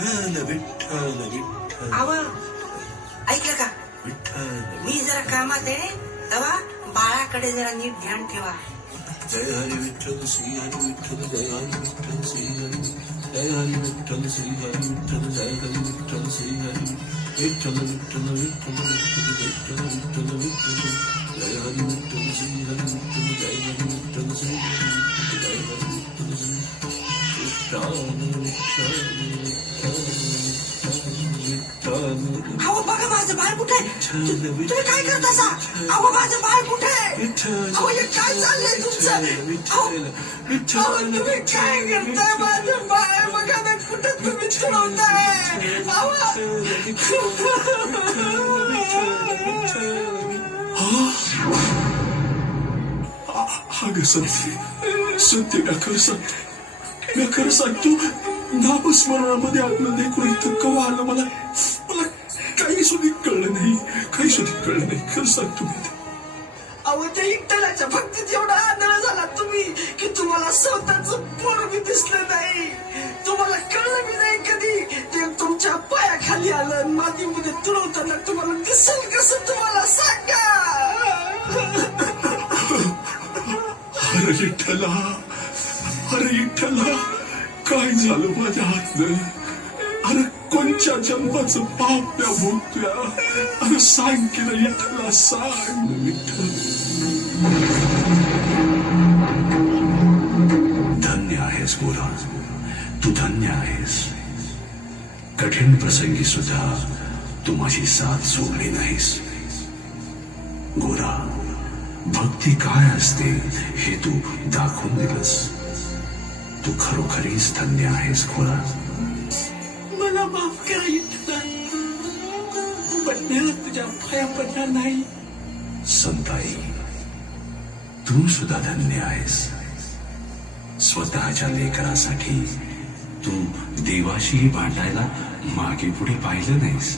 विठ्ठल विठ्ठल विठ्ठल आव ऐकलं का? विठ्ठल मी जरा कामात आहे तेव्हा बाळाकडे जरा नीट ध्यान ठेवा. जय हरी विठ्ठल श्री हरी विठ्ठल जय हरी विठ्ठल श्री हरी जय हरी विठ्ठल श्री हरी विठ्ठल जय हरी विठ्ठल श्री हरी विठ्ठल विठ्ठल विठ्ठल विठ्ठल विठ्ठल विठ्ठल विठ्ठल जय हरी विठ्ठल श्री हरी विठ्ठल जय हरी विठ्ठल श्री हरी विठ्ठल जय हरी विठ्ठल श्री अहो बघा माझं बाळ कुठे आहे? तुम्ही काय करता सा? अहो माझं बाळ कुठे आहे? अहो हे काय चाललंय तुमचं? अहो तुम्ही काय करताय? माझं बाळ बघा ना कुठे तुम्ही ठरवताय. अगं सत्य मी खरं सांगतो नामस्मरणामध्ये आपलं देखून इथं कवा आलं मला काही सुधी कळलं नाही खरं सांगतो मी. अहो त्या विठ्ठलाच्या भक्तीत एवढा आंधळा झाला तुम्ही की तुम्हाला स्वतःच पोर बी दिसलं नाही, तुम्हाला कळलं बी नाही कधी ते तुमच्या पायाखाली आलं मातीमध्ये तुडवताना तुम्हाला दिसेल कसं तुम्हाला सांगा. अरे विठ्ठला काय झालं माझ्या हातनं? अरे कोणच्या जन्माचं पाप त्या भोगतोया? अरे सांग की ना विठ्ठला, सांग विठ्ठल. धन्य आहेस गोरा, तू धन्य आहेस. कठीण प्रसंगी सुद्धा तू माझी साथ सोडली नाहीस. गोरा, भक्ती काय असते हे तू दाखवून दिलंस. तू खरोखरीच धन्य आहेस गोरा. मला माफ करा विठ्ठला, पण तुझ्या पाया पडणार नाही. संताई, तू सुद्धा धन्य आहेस. स्वतःच्या लेकरासाठी तू देवाशीही भांडायला मागे पुढे पाहिलं नाहीस.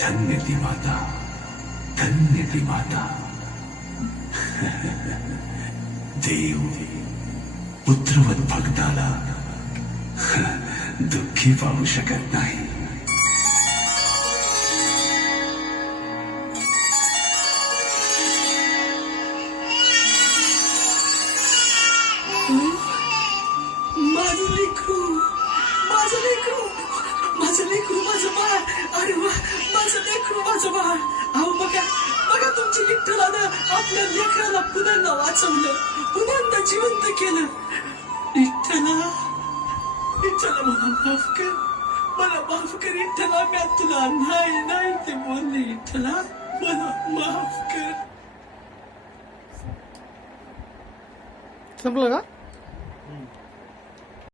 धन्य ती माता, धन्य ती माता. देव पुत्रवत भक्ताला दुःखी पाहू शकत नाही. माझं लेकरू, माझं बाळ. अरे वा, माझं लेकरू, माझं बाळ. अहो बघा तुमच्या विठ्ठलानं आपल्या लेकराला पुन्हा वाचवलं, पुन्हा जिवंत केलं. विठ्ठला मला माफ कर विठ्ठला. मी तुला नाही ते बोलले. विठ्ठला मला माफ कर. संपलं का?